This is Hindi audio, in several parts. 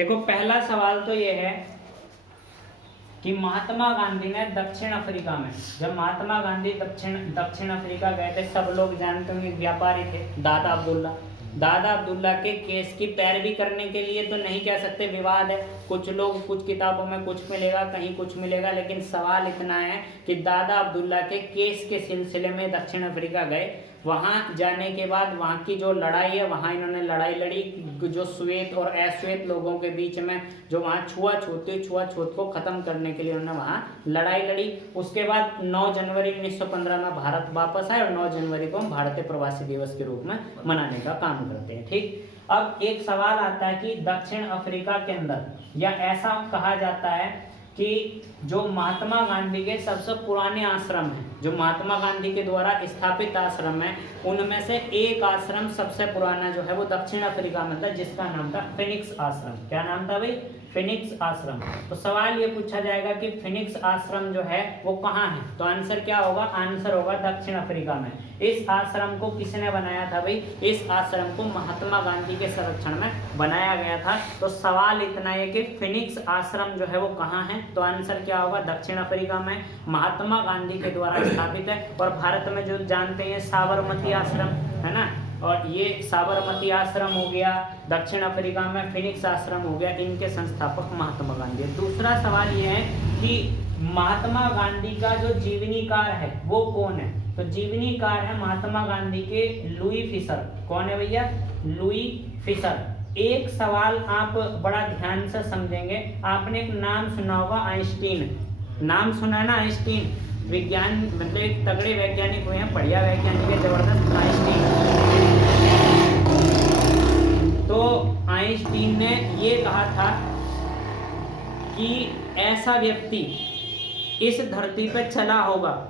देखो पहला सवाल तो ये है कि महात्मा गांधी ने दक्षिण अफ्रीका में, जब महात्मा गांधी दक्षिण अफ्रीका गए थे, सब लोग जानते होंगे व्यापारी थे दादा अब्दुल्ला के केस की पैरवी करने के लिए तो नहीं कह सकते, विवाद है, कुछ लोग कुछ किताबों में कुछ मिलेगा कहीं कुछ मिलेगा, लेकिन सवाल इतना है कि दादा अब्दुल्ला के केस के सिलसिले में दक्षिण अफ्रीका गए। वहां जाने के बाद वहां की जो लड़ाई है, वहां इन्होंने लड़ाई लड़ी, जो श्वेत और अश्वेत लोगों के बीच में जो वहां छुआछूत को खत्म करने के लिए उन्होंने वहां लड़ाई लड़ी। उसके बाद 9 जनवरी 1915 में भारत वापस आए और 9 जनवरी को हम भारतीय प्रवासी दिवस के रूप में मनाने का काम करते हैं। ठीक, अब एक सवाल आता है कि दक्षिण अफ्रीका के अंदर, या ऐसा कहा जाता है कि जो महात्मा गांधी के सबसे पुराने आश्रम हैं, जो महात्मा गांधी के द्वारा स्थापित आश्रम है, उनमें से एक आश्रम सबसे पुराना जो है वो दक्षिण अफ्रीका में था, जिसका नाम था फिनिक्स आश्रम। क्या नाम था भाई? फिनिक्स आश्रम। तो सवाल ये पूछा जाएगा कि फिनिक्स आश्रम जो है वो कहाँ है, तो आंसर क्या होगा? आंसर होगा दक्षिण अफ्रीका में। इस आश्रम को किसने बनाया था भाई? इस आश्रम को महात्मा गांधी के संरक्षण में बनाया गया था। तो सवाल इतना है कि फिनिक्स आश्रम जो है वो कहाँ है, तो आंसर क्या होगा? दक्षिण अफ्रीका में, महात्मा गांधी के द्वारा स्थापित है। और भारत में जो जानते हैं साबरमती आश्रम है ना, और ये साबरमती आश्रम हो गया, दक्षिण अफ्रीका में फिनिक्स आश्रम हो गया, इनके संस्थापक महात्मा गांधी है। दूसरा सवाल ये है कि महात्मा गांधी का जो जीवनीकार है वो कौन है, तो जीवनीकार है महात्मा गांधी के लुई फिशर। कौन है भैया? Louis Fischer. एक सवाल आप बड़ा ध्यान से समझेंगे, आपने एक नाम सुना होगा आइंस्टीन, नाम सुना है ना आइंस्टीन, विज्ञान मतलब एक तगड़े वैज्ञानिक हुए हैं, बढ़िया वैज्ञानिक है, जबरदस्त आइंस्टीन। तो आइंस्टीन ने ये कहा था कि ऐसा व्यक्ति इस धरती पर चला होगा,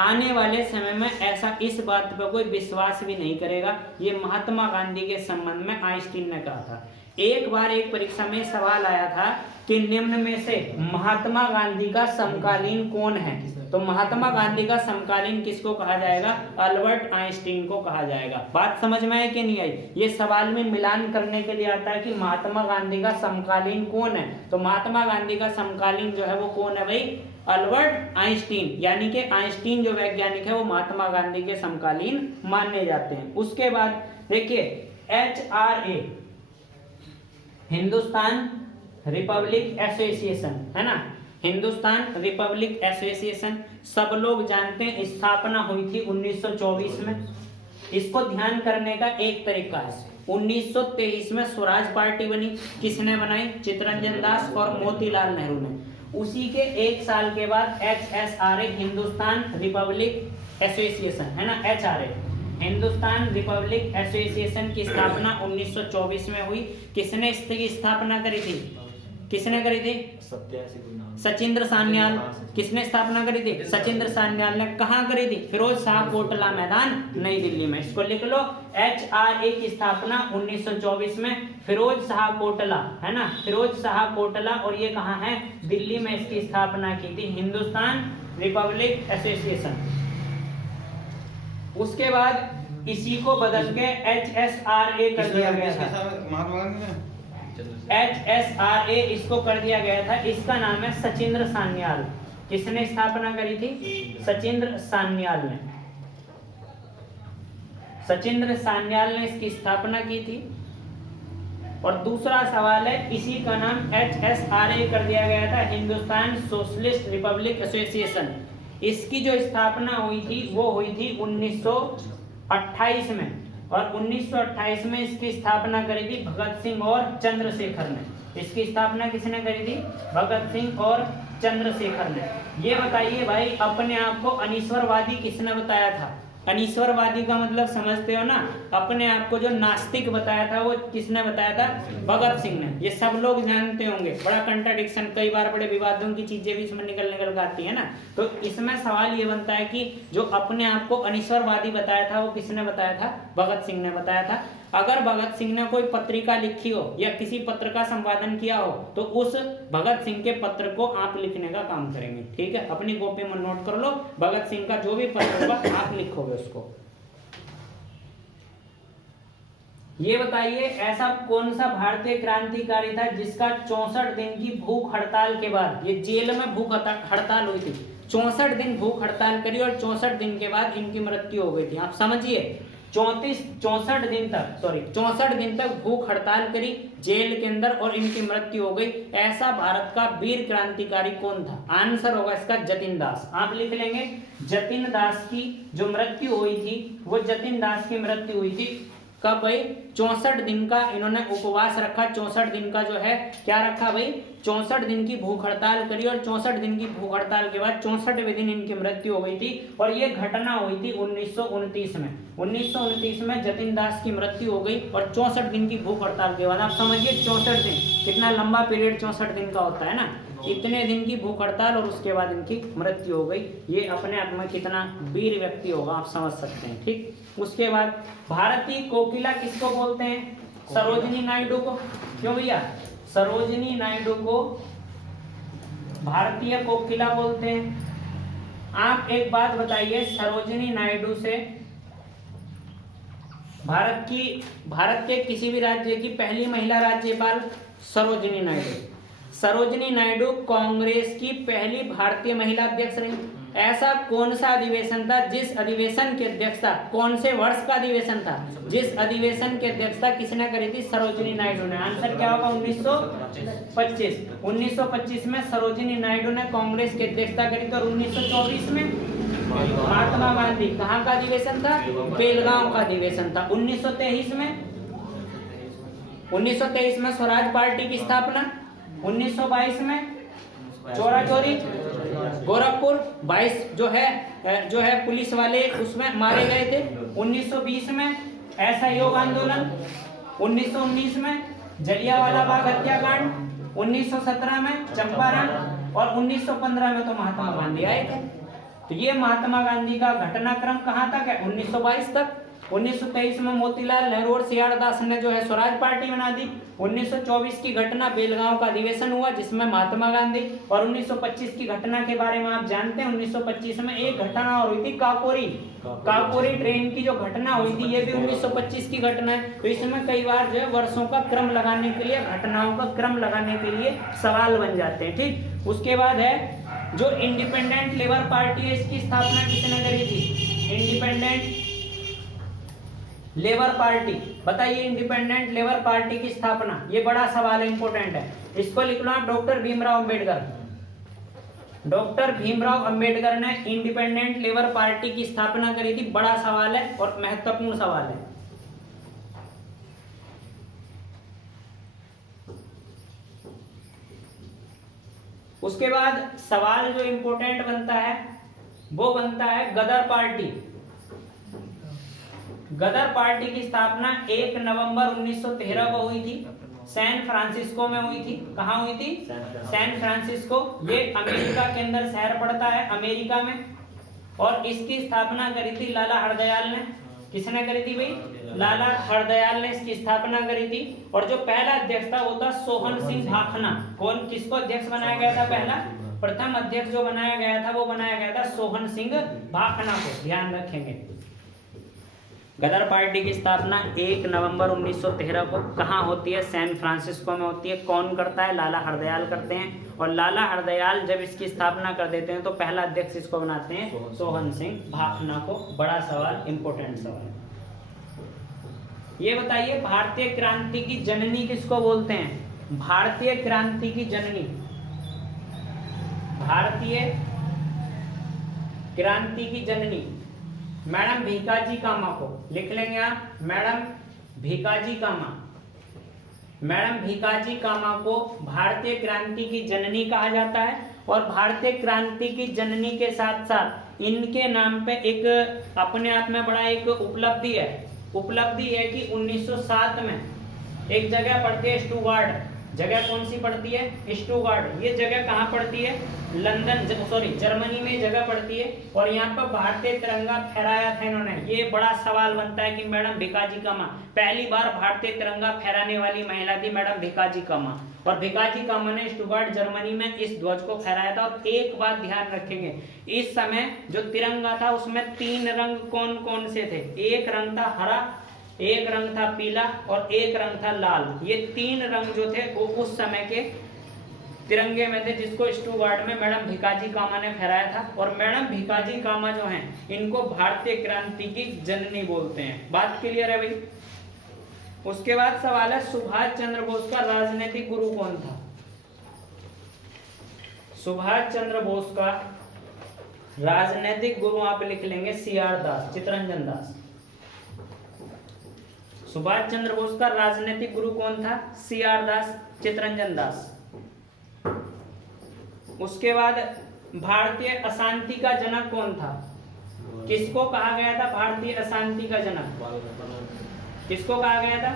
आने वाले समय में ऐसा इस बात पर कोई विश्वास भी नहीं करेगा। ये महात्मा गांधी के संबंध में आइंस्टीन ने कहा था। एक बार एक परीक्षा में सवाल आया था कि निम्न में से महात्मा गांधी का समकालीन कौन है, तो महात्मा गांधी का समकालीन किसको कहा जाएगा? अल्बर्ट आइंस्टीन को कहा जाएगा। बात समझ में आई कि नहीं आई? ये सवाल में मिलान करने के लिए आता है कि महात्मा गांधी का समकालीन कौन है, तो महात्मा गांधी का समकालीन जो है वो कौन है भाई? Albert Einstein. यानी कि आइंस्टीन जो वैज्ञानिक है वो महात्मा गांधी के समकालीन माने जाते हैं। उसके बाद देखिए HRA, हिंदुस्तान रिपब्लिक एसोसिएशन है ना, हिंदुस्तान रिपब्लिक एसोसिएशन सब लोग जानते हैं, स्थापना हुई थी 1924 में। इसको ध्यान करने का एक तरीका है, 1923 में स्वराज पार्टी बनी, किसने बनाई? चित्तरंजन दास और मोतीलाल नेहरू ने। उसी के एक साल के बाद HSRA, हिंदुस्तान रिपब्लिक एसोसिएशन है ना, HRA, हिंदुस्तान रिपब्लिक एसोसिएशन की स्थापना 1924 में हुई। किसने इसकी स्थापना करी थी? किसने करी थी? सचिंद्र सान्याल। किसने स्थापना करी थी? सचिंद्र सान्याल ने। कहाँ करी थी? फिरोज शाह कोटला मैदान, नई दिल्ली में। इसको लिख लो, HRA की स्थापना 1924 में फिरोज शाह कोटला है ना, फिरोज शाह कोटला, और ये कहाँ है? दिल्ली में इसकी स्थापना की थी, हिंदुस्तान रिपब्लिक एसोसिएशन। उसके बाद इसी को बदल के HSRA कर दिया गया था। महात्मा गांधी ने HSRA इसको कर दिया गया था। इसका नाम है सचिंद्र सान्याल। किसने स्थापना करी थी? सचिंद्र सान्याल ने। सचिंद्र सान्याल ने इसकी स्थापना की थी। और दूसरा सवाल है, इसी का नाम HSRA कर दिया गया था, हिंदुस्तान सोशलिस्ट रिपब्लिक एसोसिएशन। इसकी जो स्थापना हुई थी वो हुई थी 1928 में, और 1928 में इसकी स्थापना करी थी भगत सिंह और चंद्रशेखर ने। इसकी स्थापना किसने करी थी? भगत सिंह और चंद्रशेखर ने। ये बताइए भाई, अपने आप को अनीश्वरवादी किसने बताया था? अनीश्वरवादी का मतलब समझते हो ना, अपने आप को जो नास्तिक बताया था वो किसने बताया था? भगत सिंह ने। ये सब लोग जानते होंगे, बड़ा कंट्राडिक्शन, कई बार बड़े विवादों की चीजें भी इसमें निकल आती है ना। तो इसमें सवाल ये बनता है कि जो अपने आप को अनीश्वरवादी बताया था वो किसने बताया था? भगत सिंह ने बताया था। अगर भगत सिंह ने कोई पत्रिका लिखी हो या किसी पत्र का संपादन किया हो तो उस भगत सिंह के पत्र को आप लिखने का काम करेंगे। ठीक है, अपनी कॉपी में नोट कर लो, भगत सिंह का जो भी पत्र होगा आप लिखोगे उसको। ये बताइए ऐसा कौन सा भारतीय क्रांतिकारी था जिसका 64 दिन की भूख हड़ताल के बाद, ये जेल में भूख हड़ताल हुई थी, 64 दिन भूख हड़ताल करी और 64 दिन के बाद इनकी मृत्यु हो गई थी। आप समझिए 64 दिन तक भूख हड़ताल करी जेल के अंदर और इनकी मृत्यु हो गई। ऐसा भारत का वीर क्रांतिकारी कौन था? आंसर होगा इसका जतिन दास। आप लिख लेंगे जतिन दास की जो मृत्यु हुई थी, वो जतिन दास की मृत्यु हुई थी कब भाई? 64 दिन का इन्होंने उपवास रखा, 64 दिन का जो है क्या रखा भाई? 64 दिन की भूख हड़ताल करी और 64 दिन की भूख हड़ताल के बाद 64वें दिन इनकी मृत्यु हो गई थी। और ये घटना हुई थी 1929 में। 1929 में जतिन दास की मृत्यु हो गई और 64 दिन की भूख हड़ताल के बाद। आप समझिए 64 दिन कितना लंबा पीरियड 64 दिन का होता है ना, इतने दिन की भूख हड़ताल और उसके बाद इनकी मृत्यु हो गई। ये अपने आप में कितना वीर व्यक्ति होगा आप समझ सकते हैं। ठीक, उसके बाद भारतीय कोकिला किसको बोलते हैं? सरोजिनी नायडू को। क्यों भैया? सरोजिनी नायडू को भारतीय कोकिला बोलते हैं। आप एक बात बताइए, सरोजिनी नायडू से भारत के किसी भी राज्य की पहली महिला राज्यपाल सरोजिनी नायडू। सरोजिनी नायडू कांग्रेस की पहली भारतीय महिला अध्यक्ष रही। ऐसा कौन सा अधिवेशन था जिस अधिवेशन की अध्यक्षता, कौन से वर्ष का अधिवेशन था जिस अधिवेशन की अध्यक्षता किसने करी थी? सरोजिनी नायडू ने। आंसर क्या होगा? 1925। 1925 में सरोजिनी नायडू ने कांग्रेस की अध्यक्षता करी थी। और 1924 में महात्मा गांधी, कहाँ का अधिवेशन था? बेलगांव का अधिवेशन था। 1923 में स्वराज पार्टी की स्थापना। 1922 में चोरा चोरी गोरखपुर 22 जो है पुलिस वाले उसमें मारे गए थे। 1920 में असहयोग आंदोलन। 1919 में जलियांवाला बाग हत्याकांड। 1917 में चंपारण और 1915 में तो महात्मा गांधी आए थे। तो ये महात्मा गांधी का घटनाक्रम कहाँ तक है? 1922 तक। 1923 में मोतीलाल नेहरू और सी आर दास ने जो है स्वराज पार्टी बना दी। 1924 की घटना बेलगांव का अधिवेशन हुआ जिसमें महात्मा गांधी। और 1925 की घटना के बारे में आप जानते हैं, 1925 में एक घटना और हुई थी, काकोरी ट्रेन की जो घटना हुई थी, ये भी 1925 की घटना है। तो इसमें कई बार जो है वर्षों का क्रम लगाने के लिए, घटनाओं का क्रम लगाने के लिए सवाल बन जाते हैं। ठीक, उसके बाद है जो इंडिपेंडेंट लेबर पार्टी है, इसकी स्थापना किसने करी थी? Independent labour party. बताइए इंडिपेंडेंट लेबर पार्टी की स्थापना, ये बड़ा सवाल है, इंपॉर्टेंट है, इसको लिख लो आप। डॉक्टर भीमराव अंबेडकर। डॉक्टर भीमराव अंबेडकर ने इंडिपेंडेंट लेबर पार्टी की स्थापना करी थी। बड़ा सवाल है और महत्वपूर्ण सवाल है। उसके बाद सवाल जो इंपॉर्टेंट बनता है वो बनता है गदर पार्टी। गदर पार्टी की स्थापना 1 नवंबर 1913 को हुई थी, सैन फ्रांसिस्को में हुई थी। कहाँ हुई थी? San Francisco. ये अमेरिका के अंदर शहर पड़ता है, अमेरिका में। और इसकी स्थापना करी थी लाला हरदयाल ने। किसने करी थी भाई? लाला हरदयाल ने इसकी स्थापना करी थी। और जो पहला अध्यक्ष था वो था सोहन सिंह भाखना। कौन, किसको अध्यक्ष बनाया गया था? पहला प्रथम अध्यक्ष जो बनाया गया था वो बनाया गया था सोहन सिंह भाखना को, ध्यान रखेंगे। गदर पार्टी की स्थापना 1 नवंबर 1913 को कहाँ होती है? सैन फ्रांसिस्को में होती है। कौन करता है? लाला हरदयाल करते हैं। और लाला हरदयाल जब इसकी स्थापना कर देते हैं तो पहला अध्यक्ष इसको बनाते हैं सोहन सिंह भाखना को। बड़ा सवाल, इंपॉर्टेंट सवाल। ये बताइए भारतीय क्रांति की जननी किसको बोलते हैं? भारतीय क्रांति की जननी, भारतीय क्रांति की जननी मैडम भीकाजी कामा को लिख लेंगे आप। मैडम भीकाजी कामा। मैडम भीकाजी कामा को भारतीय क्रांति की जननी कहा जाता है। और भारतीय क्रांति की जननी के साथ साथ इनके नाम पे एक अपने आप में बड़ा एक उपलब्धि है कि 1907 में एक जगह पड़ती है स्टुगार्ड। जगह कौन सी पड़ती है? स्टुगार्ड। ये जगह कहाँ पड़ती है? जर्मनी में जगह पड़ती है। और यहाँ पर भारतीय तिरंगा फहराया था इन्होंने। ये बड़ा सवाल बनता है कि मैडम भीकाजी कामा, पहली बार भारतीय तिरंगा फहराने वाली महिला थी मैडम भीकाजी कामा। और भीकाजी कामा ने स्टुगार्ड जर्मनी में इस ध्वज को फहराया था। और एक बात ध्यान रखेंगे, इस समय जो तिरंगा था उसमें 3 रंग कौन कौन से थे? एक रंग था हरा, एक रंग था पीला और एक रंग था लाल। ये 3 रंग जो थे वो उस समय के तिरंगे में थे, जिसको स्टुअर्ट में मैडम भिकाजी कामा ने फहराया था। और मैडम भिकाजी कामा जो हैं इनको भारतीय क्रांति की जननी बोलते हैं। बात क्लियर है भाई। उसके बाद सवाल है सुभाष चंद्र बोस का राजनीतिक गुरु कौन था? सुभाष चंद्र बोस का राजनीतिक गुरु आप लिख लेंगे CR दास, चित्तरंजन दास। सुभाष चंद्र बोस का राजनीतिक गुरु कौन था? CR दास, चित्तरंजन दास। उसके बाद भारतीय अशांति का जनक कौन था? किसको कहा गया था भारतीय अशांति का जनक? किसको कहा गया था?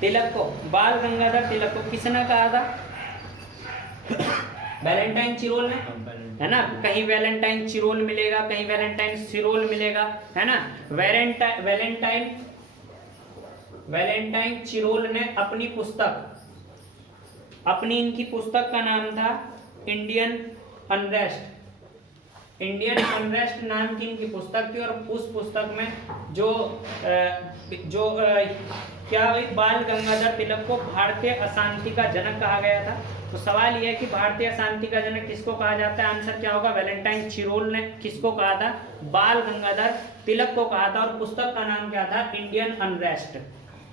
तिलक को, बाल गंगाधर तिलक को। किसने कहा था? वैलेंटाइन चिरोल ने, है ना। कहीं वैलेंटाइन चिरोल मिलेगा, कहीं वैलेंटाइन सिरोल मिलेगा, है ना। वैलेंटाइन चिरोल ने अपनी पुस्तक, इनकी पुस्तक का नाम था इंडियन अनरेस्ट। इंडियन अनरेस्ट नाम की इनकी पुस्तक थी। और उस पुस्तक में क्या हुई, बाल गंगाधर तिलक को भारतीय अशांति का जनक कहा गया था। तो सवाल यह है कि भारतीय अशांति का जनक किसको कहा जाता है? आंसर क्या होगा? वैलेंटाइन चिरोल ने किसको कहा था? बाल गंगाधर तिलक को कहा था। और पुस्तक का नाम क्या था? इंडियन अनरेस्ट,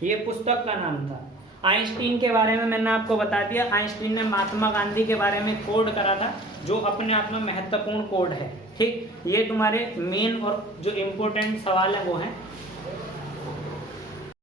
ये पुस्तक का नाम था। आइंस्टीन के बारे में मैंने आपको बता दिया। आइंस्टीन ने महात्मा गांधी के बारे में कोड करा था, जो अपने आप में महत्वपूर्ण कोड है। ठीक, ये तुम्हारे मेन और जो इम्पोर्टेंट सवाल है वो है।